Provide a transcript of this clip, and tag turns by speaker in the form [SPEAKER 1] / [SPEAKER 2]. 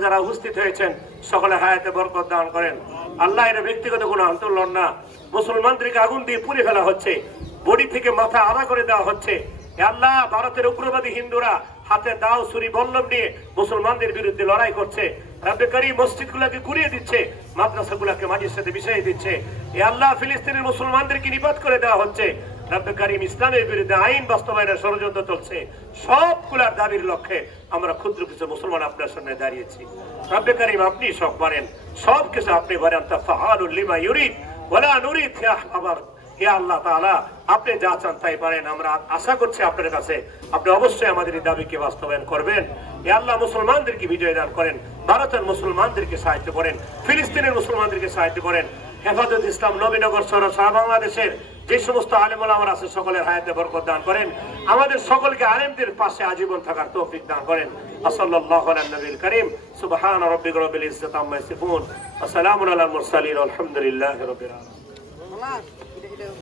[SPEAKER 1] যারা উপস্থিত হয়েছেন, সকলে হায়াতে বরকত দান করেন। আল্লাহ এর ব্যক্তিগত কোনো আন্তর্লন না। মুসলমানদেরকে আগুন দিয়ে পুড়ে ফেলা হচ্ছে। বডি থেকে মাথা আদা করে দেওয়া হচ্ছে। আল্লাহ, ভারতের উগ্রবাদী হিন্দুরা হাতে দাও, ছুরি, বল্লম নিয়ে মুসলমানদের বিরুদ্ধে লড়াই করছে। মসজিদ গুলাকে ঘুরিয়ে দিচ্ছে মাদ্রাসা গুলাকে মাঝির সাথে বিষয়ে দিচ্ছে। এ আল্লাহ, ফিলিস্তিনের মুসলমানদেরকে নিপাত করে দেওয়া হচ্ছে। ইসলামের বিরুদ্ধে আইন বাস্তবায়নের ষড়যন্ত্র চলছে। সবগুলার দাবির লক্ষ্যে আমরা ক্ষুদ্র কিছু মুসলমান আপনার সামনে দাঁড়িয়েছি। আপনি সব সব কিছু আপনি তা ইউরিদ। ওয়ালা নুরিদ আবার হে আল্লাহ তাআলা, আপনি যা চান তাই পারেন। আমরা আশা করছি আপনার কাছে আপনি অবশ্যই আমাদের এই দাবিকে বাস্তবায়ন করবেন। হে আল্লাহ, মুসলমানদেরকে বিজয় দান করেন। ভারতের মুসলমানদেরকে সাহায্য করেন। ফিলিস্তিনের মুসলমানদেরকে সাহায্য করেন। হেফাজত ইসলাম, নবীনগর সহ বাংলাদেশের যে সমস্ত আলেমুল আমার আছে, সকলের হায়াতে বরকত দান করেন। আমাদের সকলকে আলেমদের পাশে আজীবন থাকার তৌফিক দান করেন। সাল্লাল্লাহু আলা করিম। সুবহান রাব্বিকা রাব্বিল ইজ্জাতি আম্মা ইয়াসিফুন। আসসালামু আলাল মুরসালিন। আলহামদুলিল্লাহি রাব্বিল আলামিন।